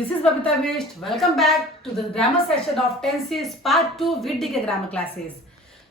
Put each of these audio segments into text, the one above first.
this is Babita Visht. Welcome back to the grammar session of tenses part 2 with DK grammar classes.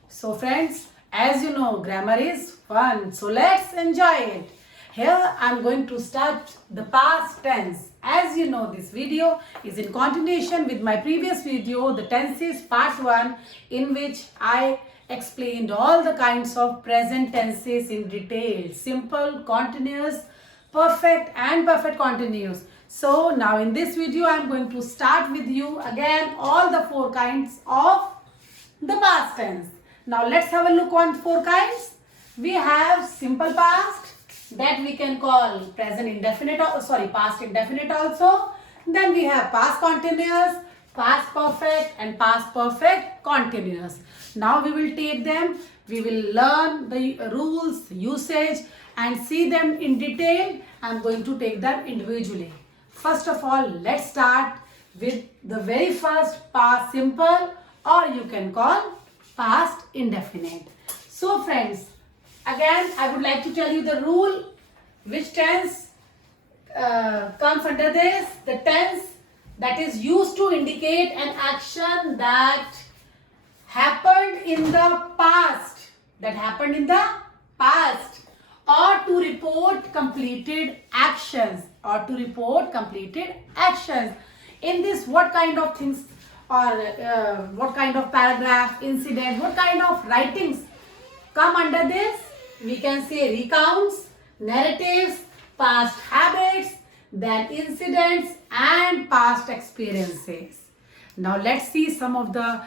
So friends, as you know, grammar is fun. So let's enjoy it. Here I am going to start the past tense. As you know, this video is in continuation with my previous video, the tenses part 1, in which I explained all the kinds of present tenses in detail. Simple, continuous, perfect and perfect continuous. So now in this video I am going to start with you again all the 4 kinds of the past tense. Now let's have a look on 4 kinds. We have simple past, that we can call present indefinite, past indefinite also. Then we have past continuous, past perfect and past perfect continuous. Now we will take them, we will learn the rules, usage and see them in detail. I am going to take them individually. First of all, let's start with the very first past simple, or you can call past indefinite. So friends, again I would like to tell you the rule which tense comes under this. The tense that is used to indicate an action that happened in the past, or to report completed actions, in this what kind of things, or what kind of paragraph, incident, what kind of writings come under this? We can say recounts, narratives, past habits, then incidents and past experiences. Now let's see some of the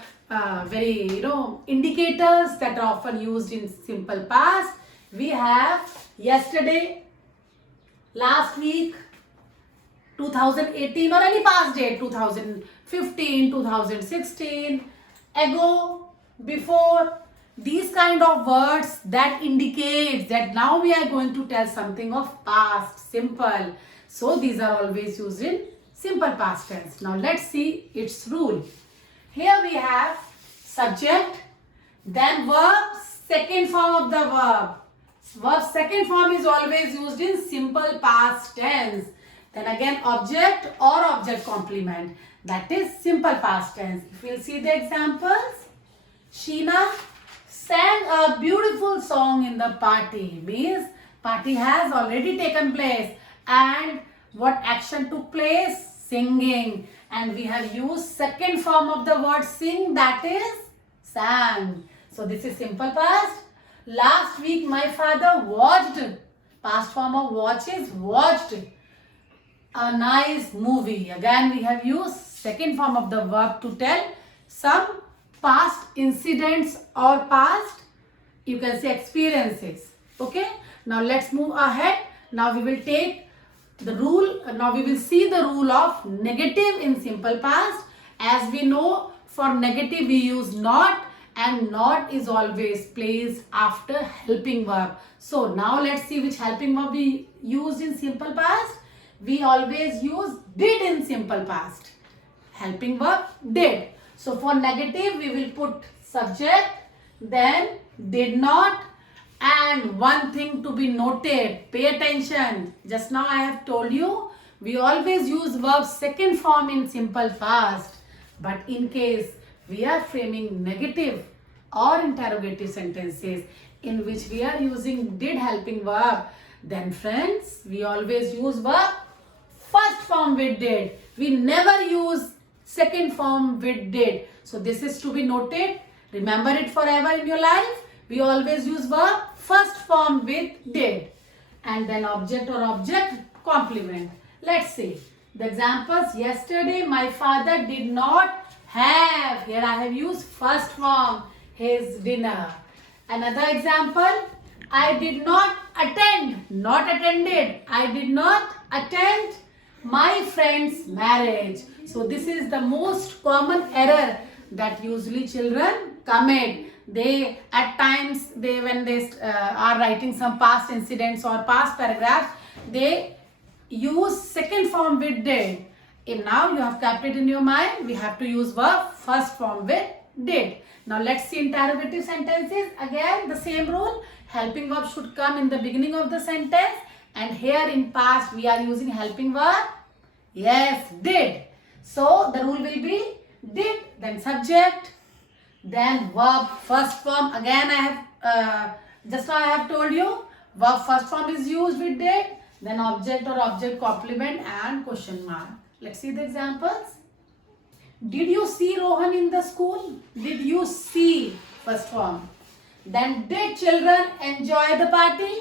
very indicators that are often used in simple past. We have yesterday, last week, 2018 or any past date, 2015, 2016, ago, before. These kind of words that indicates that now we are going to tell something of past, simple. So these are always used in simple past tense. Now let's see its rule. Here we have subject, then verb, second form of the verb. Verb second form is always used in simple past tense. Then again object or object complement. That is simple past tense. If we'll see the examples, Sheena sang a beautiful song in the party. Means party has already taken place. And what action took place? Singing. And we have used second form of the word sing, that is sang. So this is simple past. Last week my father watched, past form of watch is watched, a nice movie. Again we have used second form of the verb to tell some past incidents or past, you can say, experiences. Okay, now let's move ahead. Now we will take the rule, now we will see the rule of negative in simple past. As we know, for negative we use not, and not is always placed after helping verb. So now let's see which helping verb we used in simple past. We always use did in simple past. Helping verb did. So for negative we will put subject, then did not, and one thing to be noted, pay attention. Just now I have told you we always use verb second form in simple past. But in case we are framing negative or interrogative sentences in which we are using did helping verb, then friends, we always use verb first form with did. We never use second form with did. So this is to be noted. Remember it forever in your life. We always use verb first form with did. And then object or object complement. Let's see the examples. Yesterday my father did not have, here I have used first form, his dinner. Another example, I did not attend, not attended, I did not attend my friend's marriage. So this is the most common error that usually children commit. They at times, when they are writing some past incidents or past paragraphs, they use second form with did. If now you have kept it in your mind, we have to use verb first form with did. Now let's see interrogative sentences. Again the same rule, helping verb should come in the beginning of the sentence, and here in past we are using helping verb Yes, did. So the rule will be did, then subject, then verb first form. Again I have just now I have told you verb first form is used with did, then object or object complement and question mark. Let's see the examples. Did you see Rohan in the school? Did you see first form. Then did children enjoy the party?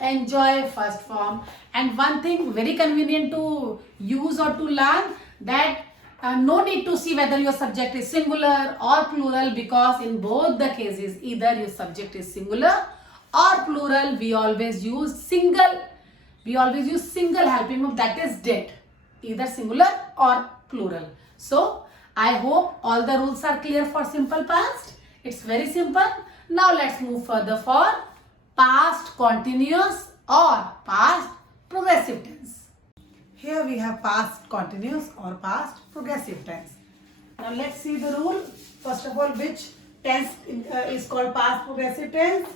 Enjoy first form. And one thing very convenient to use or to learn, that no need to see whether your subject is singular or plural, because in both the cases either your subject is singular or plural, we always use single helping verb, that is did, either singular or plural. So I hope all the rules are clear for simple past. It's very simple. Now let's move further for past continuous or past progressive tense. Here we have past continuous or past progressive tense. Now let's see the rule. First of all, which tense is called past progressive tense?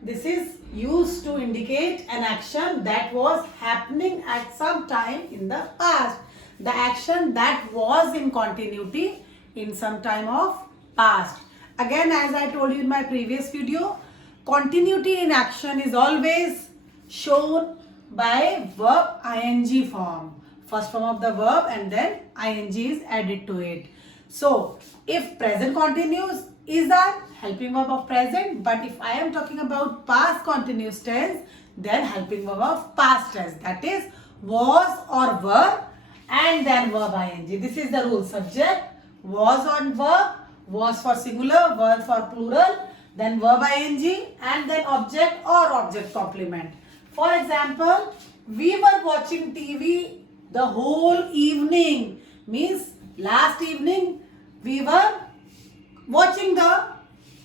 This is used to indicate an action that was happening at some time in the past. The action that was in continuity in some time of past. Again, as I told you in my previous video, continuity in action is always shown by verb ing form. First form of the verb and then ing is added to it. So, if present continuous is a helping verb of present, but if I am talking about past continuous tense, then helping verb of past tense, that is was or were and then verb ing. This is the rule. Subject was on verb, was for singular, were for plural, then verb ing and then object or object complement. For example, we were watching TV the whole evening, means last evening we were watching the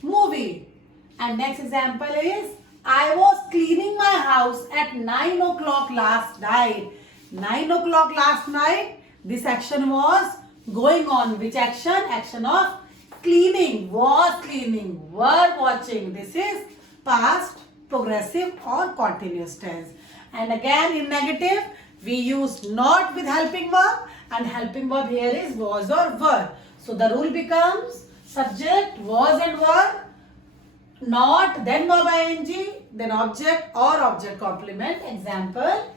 movie. And next example is, I was cleaning my house at 9 o'clock last night. 9 o'clock last night, this action was going on. Which action? Action of cleaning. Was cleaning, were watching. This is past progressive or continuous tense. And again in negative, we use not with helping verb, and helping verb here is was or were. So the rule becomes subject was and were, not, then verb ing, then object or object complement. Example,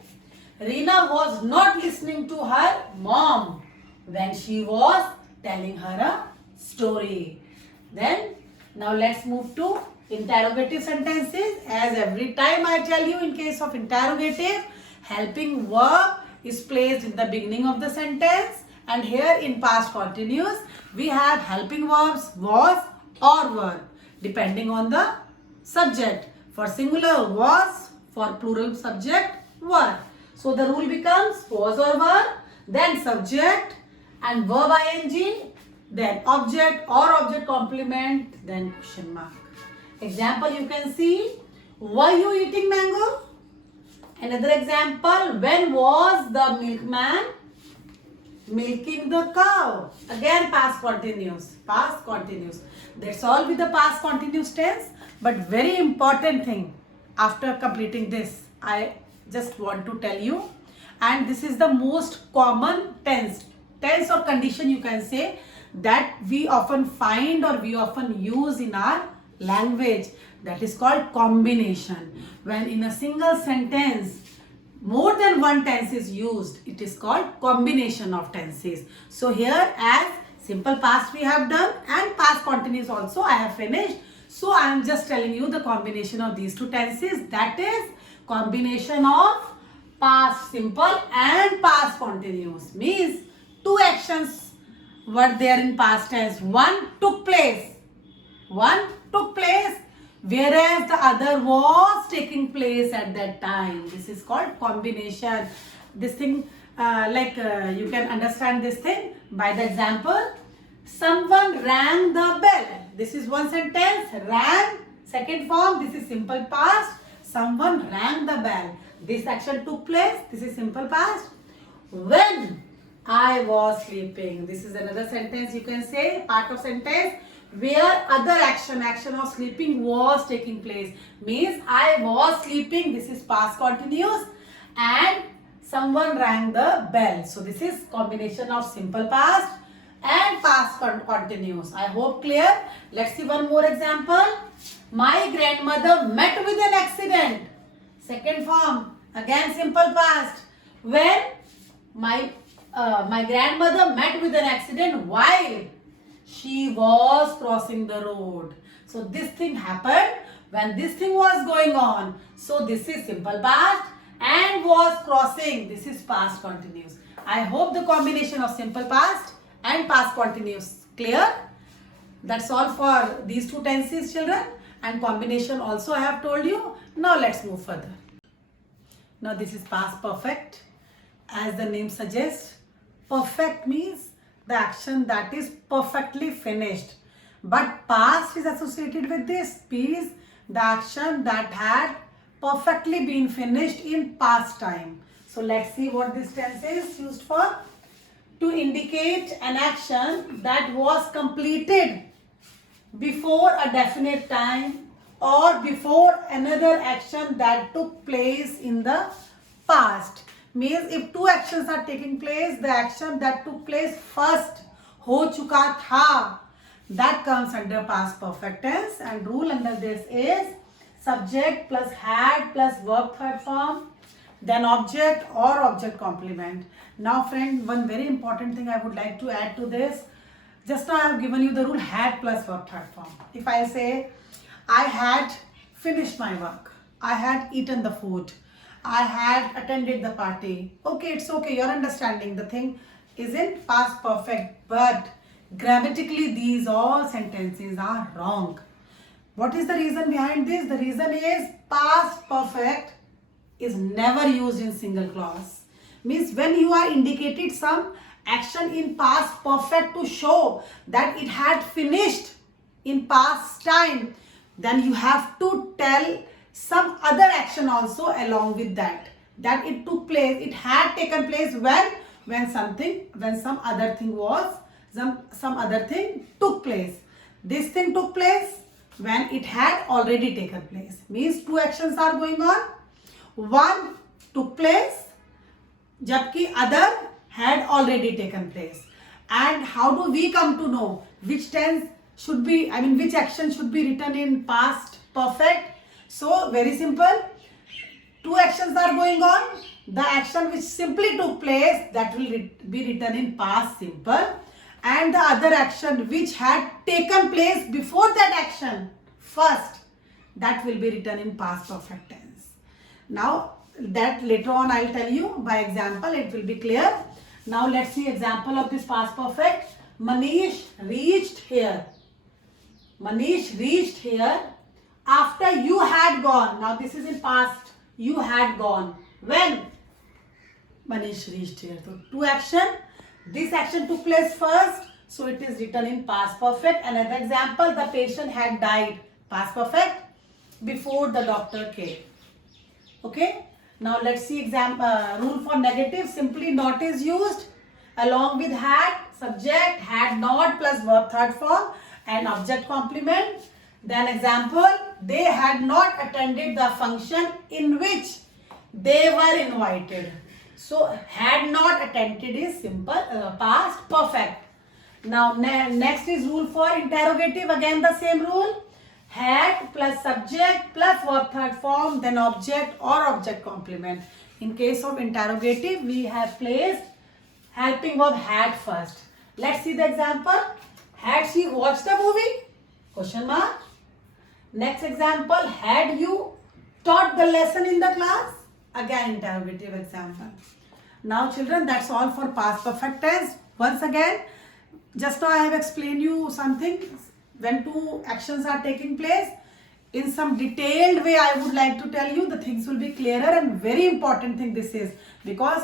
Reena was not listening to her mom when she was telling her a story. Then now let's move to interrogative sentences. As every time I tell you, in case of interrogative, helping verb is placed in the beginning of the sentence, and here in past continuous we have helping verbs was or were depending on the subject. For singular was, for plural subject were. So the rule becomes was or were, then subject and verb ing, then object or object complement, then question mark. Example you can see, were you eating mango? Another example, when was the milkman milking the cow? Again past continuous, past continuous. That's all with the past continuous tense. But very important thing, after completing this, I just want to tell you, and this is the most common tense or condition you can say, that we often find or we often use in our language, that is called combination. When in a single sentence more than one tense is used, it is called combination of tenses. So here, as simple past we have done and past continuous also I have finished. So I am just telling you the combination of these two tenses, that is combination of past simple and past continuous. Means two actions were there in past tense. One took place, whereas the other was taking place at that time. This is called combination. This thing you can understand this thing by the example, someone rang the bell. This is one sentence, rang, second form, this is simple past, someone rang the bell. This action took place, this is simple past. When I was sleeping, this is another sentence you can say, part of sentence where other action of sleeping was taking place. Means I was sleeping, this is past continuous, and someone rang the bell. So this is combination of simple past and past continuous. I hope clear. Let's see one more example. My grandmother met with an accident. Second form, again simple past. When my grandmother met with an accident while she was crossing the road. So this thing happened when this thing was going on. So this is simple past and was crossing. This is past continuous. I hope the combination of simple past and past continuous clear. That's all for these two tenses, children, and combination also I have told you. Now let's move further. Now this is past perfect. As the name suggests, perfect means the action that is perfectly finished. But past is associated with this. P is the action that had perfectly been finished in past time. So let's see what this tense is used for. To indicate an action that was completed before a definite time or before another action that took place in the past. Means if two actions are taking place, the action that took place first, ho chuka tha, that comes under past perfect tense, and rule under this is subject plus had plus verb third form, then object or object complement. Now friend, one very important thing I would like to add to this. Just now I have given you the rule had plus verb third form. If I say I had finished my work, I had eaten the food, I had attended the party. Okay, it's okay, you're understanding. The thing isn't past perfect, but grammatically these all sentences are wrong. What is the reason behind this? The reason is past perfect is never used in single clause. Means when you are indicated some action in past perfect to show that it had finished in past time, then you have to tell some other action also along with that it took place, it had taken place when some other thing took place. This thing took place when it had already taken place. Means two actions are going on. One took place jabki other had already taken place. And how do we come to know which tense should be, which action should be written in past perfect? So very simple. Two actions are going on. The action which simply took place, that will be written in past simple, and the other action which had taken place before that action first, that will be written in past perfect tense. Now that later on I will tell you by example, it will be clear. Now let's see example of this past perfect. Manish reached here. Manish reached here after you had gone. Now this is in past. You had gone. When? Manish reached here. So two action. This action took place first. So it is written in past perfect. Another example. The patient had died. Past perfect. Before the doctor came. Okay. Now let's see rule for negative. Simply not is used along with had, subject, had not plus verb third form and object complement. Then example, they had not attended the function in which they were invited. So had not attended is simple past perfect. Now next is rule for interrogative. Again the same rule. Had plus subject plus verb third form, then object or object complement. In case of interrogative, we have placed helping verb had first. Let's see the example. Had she watched the movie? Question mark. Next example. Had you taught the lesson in the class? Again interrogative example. Now children, that's all for past perfect tense. Once again, just now I have explained you something. When two actions are taking place, in some detailed way I would like to tell you, the things will be clearer, and very important thing this is, because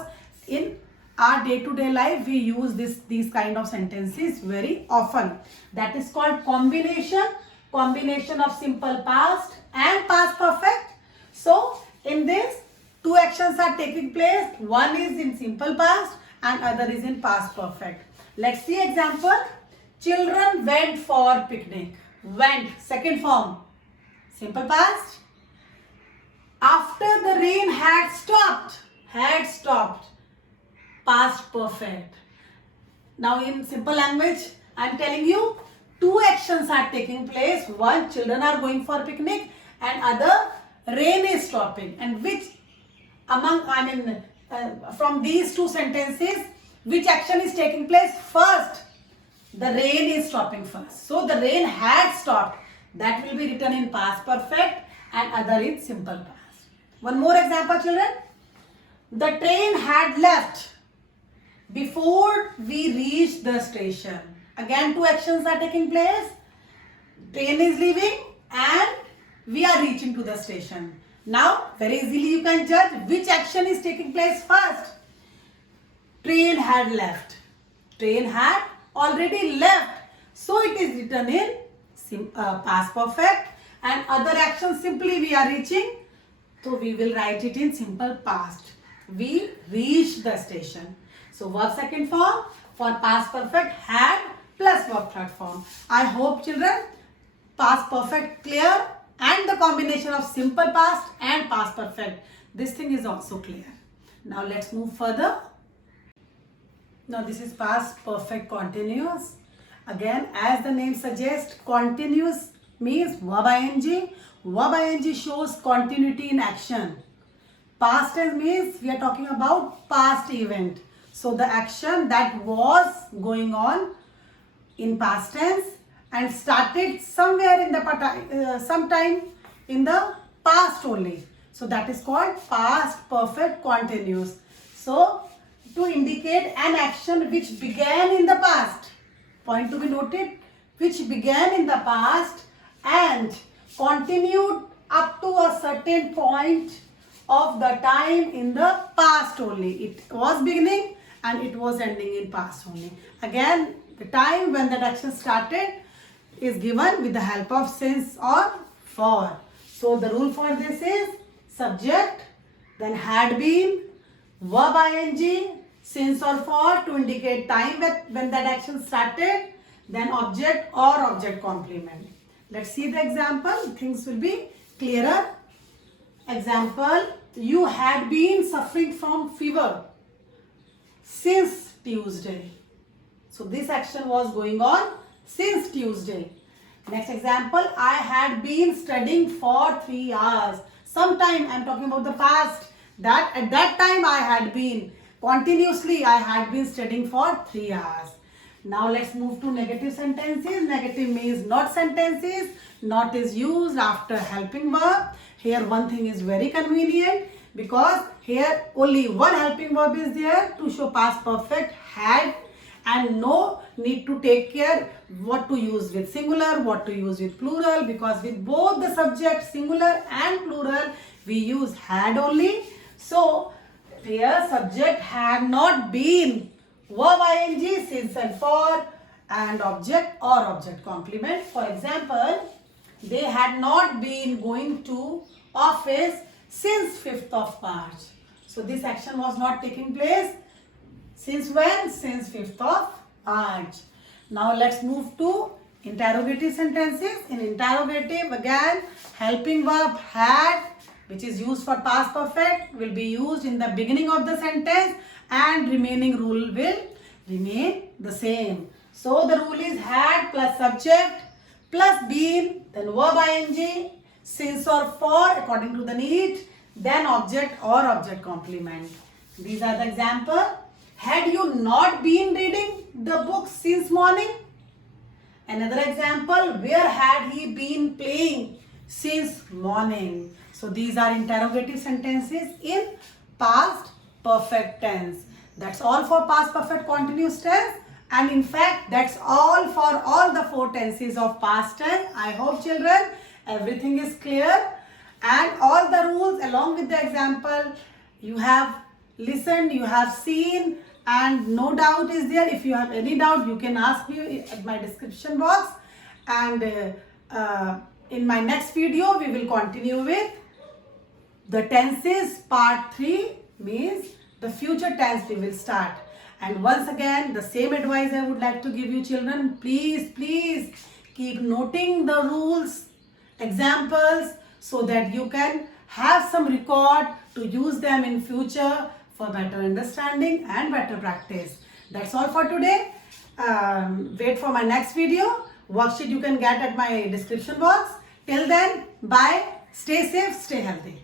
in our day-to-day life we use these kind of sentences very often. That is called combination of simple past and past perfect. So in this, two actions are taking place. One is in simple past and other is in past perfect. Let's see example. Children went for picnic. Went, second form, simple past. After the rain had stopped. had stopped. Past perfect. Now in simple language, I am telling you, two actions are taking place. One, children are going for picnic, and other, rain is stopping. And which from these two sentences, which action is taking place first? The rain is stopping first. So the rain had stopped. That will be written in past perfect and other in simple past. One more example, children. The train had left before we reached the station. Again, two actions are taking place. Train is leaving and we are reaching to the station. Now, very easily you can judge which action is taking place first. Train had left. Train had already left. So, it is written in past perfect, and other action simply we are reaching. So, we will write it in simple past. We reached the station. So, verb second form for past perfect had plus verb third form. I hope children past perfect clear, and the combination of simple past and past perfect. This thing is also clear. Now let's move further. Now this is past perfect continuous. Again, as the name suggests, continuous means verb ing. Verb ing shows continuity in action. Past tense means we are talking about past event. So the action that was going on in past tense and started somewhere in the sometime in the past only. So that is called past perfect continuous. So to indicate an action which began in the past, point to be noted, which began in the past and continued up to a certain point of the time in the past only. It was beginning and it was ending in past only. Again, the time when that action started is given with the help of since or for. So the rule for this is subject, then had been, verb ing, since or for to indicate time when that action started, then object or object complement. Let's see the example. Things will be clearer. Example, you had been suffering from fever since Tuesday. So this action was going on since Tuesday. Next example, I had been studying for 3 hours. Sometime, I am talking about the past. That at that time I had been continuously, I had been studying for 3 hours. Now let's move to negative sentences. Negative means not sentences. Not is used after helping verb. Here one thing is very convenient because here only one helping verb is there to show past perfect, had, and no need to take care what to use with singular, what to use with plural, because with both the subject singular and plural we use had only. So here subject had not been, verb ing, since and for, and object or object complement. For example, they had not been going to office since 5th of March. So this action was not taking place. Since when? Since 5th of March. Now let's move to interrogative sentences. In interrogative, again, helping verb had, which is used for past perfect, will be used in the beginning of the sentence, and remaining rule will remain the same. So the rule is had plus subject plus been, then verb ing, since or for according to the need, then object or object complement. These are the examples. Had you not been reading the book since morning? Another example, where had he been playing since morning? So these are interrogative sentences in past perfect tense. That's all for past perfect continuous tense, and in fact that's all for all the 4 tenses of past tense. I hope children everything is clear, and all the rules along with the example you have listened, you have seen, and no doubt is there. If you have any doubt, you can ask me at my description box, and in my next video we will continue with the tenses part 3, means the future tense we will start. And once again, the same advice I would like to give you children, please keep noting the rules, examples, so that you can have some record to use them in future for better understanding and better practice. That's all for today. Wait for my next video. Worksheet you can get at my description box. Till then, bye. Stay safe, stay healthy.